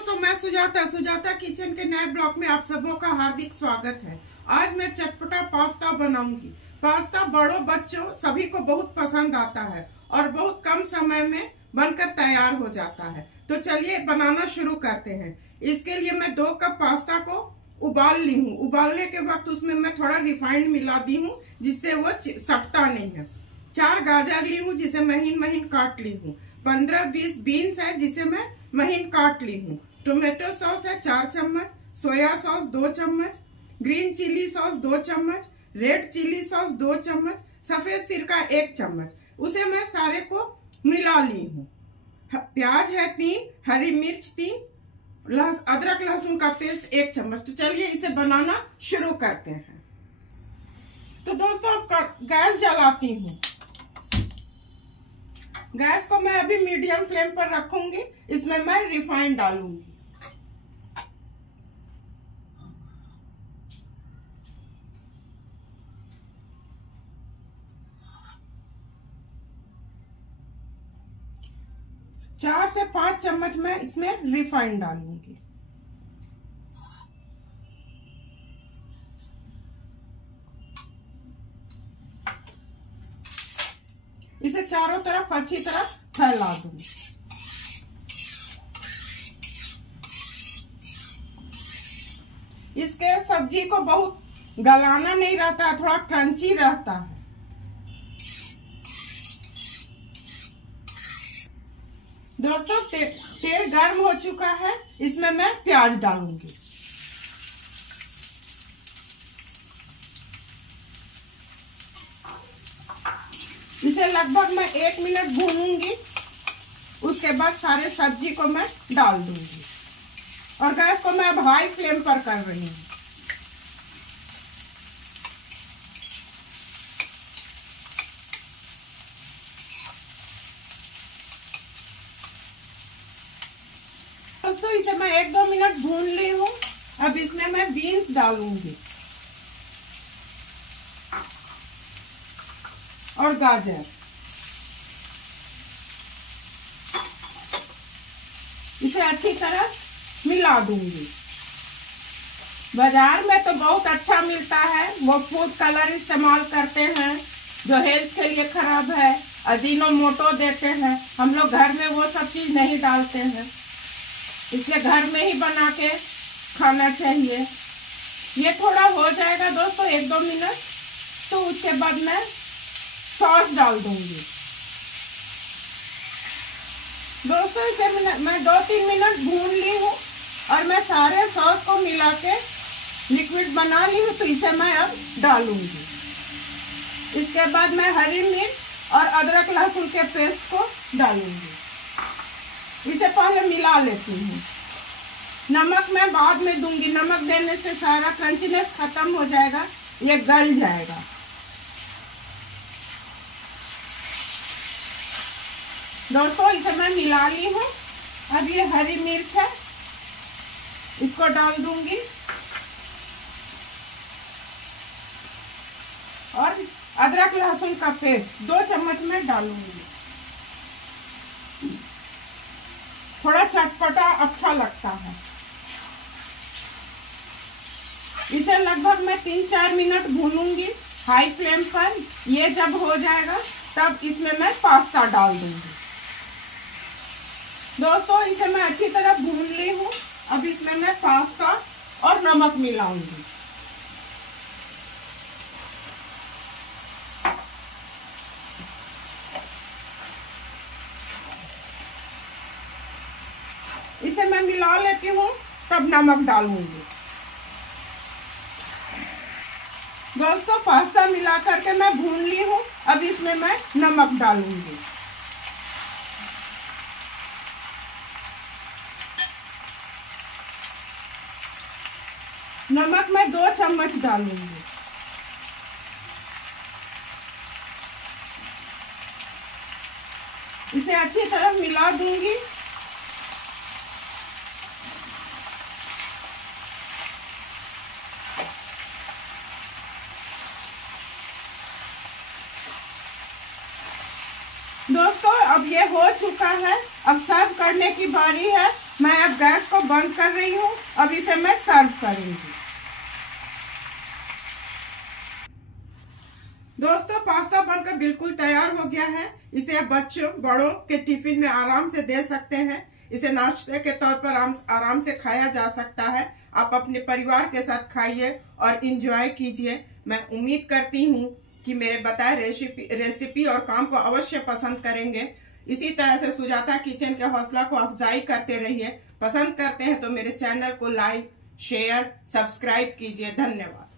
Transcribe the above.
दोस्तों, मैं सुजाता किचन के नए ब्लॉग में आप सबों का हार्दिक स्वागत है। आज मैं चटपटा पास्ता बनाऊंगी। पास्ता बड़ों बच्चों सभी को बहुत पसंद आता है और बहुत कम समय में बनकर तैयार हो जाता है। तो चलिए बनाना शुरू करते हैं। इसके लिए मैं 2 कप पास्ता को उबाल ली हूँ। उबालने के वक्त उसमें मैं थोड़ा रिफाइंड मिला दी हूँ जिससे वो सटता नहीं है। 4 गाजर ली हूँ जिसे महीन महीन काट ली हूँ। 15-20 बीन्स है जिसे मैं महीन काट ली हूँ। टोमेटो सॉस है 4 चम्मच, सोया सॉस 2 चम्मच, ग्रीन चिली सॉस 2 चम्मच, रेड चिली सॉस 2 चम्मच, सफेद सिरका 1 चम्मच। उसे मैं सारे को मिला ली हूँ। प्याज है 3, हरी मिर्च 3, अदरक लहसुन का पेस्ट 1 चम्मच। तो चलिए इसे बनाना शुरू करते हैं। तो दोस्तों अब गैस जलाती हूँ। गैस को मैं अभी मीडियम फ्लेम पर रखूंगी। इसमें मैं रिफाइंड डालूंगी। चार से 5 चम्मच मैं इसमें रिफाइंड डालूंगी। इसे चारों तरफ अच्छी तरह फैला दूंगी। इसके सब्जी को बहुत गलाना नहीं रहता है, थोड़ा क्रंची रहता है। दोस्तों तेल गर्म हो चुका है। इसमें मैं प्याज डालूंगी। इसे लगभग मैं 1 मिनट भूनूंगी। उसके बाद सारे सब्जी को मैं डाल दूंगी और गैस को मैं अब हाई फ्लेम पर कर रही हूँ। दोस्तों इसे मैं 1-2 मिनट भून ली हूँ। अब इसमें मैं बीन्स डालूंगी और गाजर। इसे अच्छी तरह मिला दूंगी। बाजार में तो बहुत अच्छा मिलता है, वो फूड कलर इस्तेमाल करते हैं जो हेल्थ के लिए खराब है, अजीनोमोटो देते हैं। हम लोग घर में वो सब चीज नहीं डालते हैं, इसलिए घर में ही बना के खाना चाहिए। ये थोड़ा हो जाएगा दोस्तों 1-2 मिनट, तो उसके बाद मैं सॉस डाल दूंगी। दोस्तों इसे मैं 2-3 मिनट भून ली हूँ और मैं सारे सॉस को मिला के लिक्विड बना ली हूँ। तो इसे मैं अब डालूंगी। इसके बाद मैं हरी मिर्च और अदरक लहसुन के पेस्ट को डालूंगी। इसे पहले मिला लेती हूँ। नमक मैं बाद में दूंगी। नमक देने से सारा क्रंचीनेस खत्म हो जाएगा, ये गल जाएगा। दोस्तों इसे मैं मिला ली हूँ। अब ये हरी मिर्च है, इसको डाल दूंगी और अदरक लहसुन का पेस्ट 2 चम्मच में डालूंगी। थोड़ा चटपटा अच्छा लगता है। इसे लगभग मैं 3-4 मिनट भूनूंगी हाई फ्लेम पर। ये जब हो जाएगा तब इसमें मैं पास्ता डाल दूंगी। दोस्तों इसे मैं अच्छी तरह भून ली हूँ। अब इसमें मैं पास्ता और नमक मिलाऊंगी। इसे मैं मिला लेती हूँ, तब नमक डालूंगी। दोस्तों पास्ता मिला करके मैं भून ली हूँ। अब इसमें मैं नमक डालूंगी। नमक मैं 2 चम्मच डालूंगी। इसे अच्छी तरह मिला दूंगी। दोस्तों अब ये हो चुका है। अब सर्व करने की बारी है। मैं अब गैस को बंद कर रही हूँ। अब इसे मैं सर्व करूंगी। दोस्तों, पास्ता बनकर बिल्कुल तैयार हो गया है। इसे आप बच्चों बड़ों के टिफिन में आराम से दे सकते हैं। इसे नाश्ते के तौर पर आराम से खाया जा सकता है। आप अपने परिवार के साथ खाइए और इंजॉय कीजिए। मैं उम्मीद करती हूँ कि मेरे बताए रेसिपी और काम को अवश्य पसंद करेंगे। इसी तरह से सुजाता किचन के हौसला को अफजाई करते रहिए। पसंद करते हैं तो मेरे चैनल को लाइक, शेयर, सब्सक्राइब कीजिए। धन्यवाद।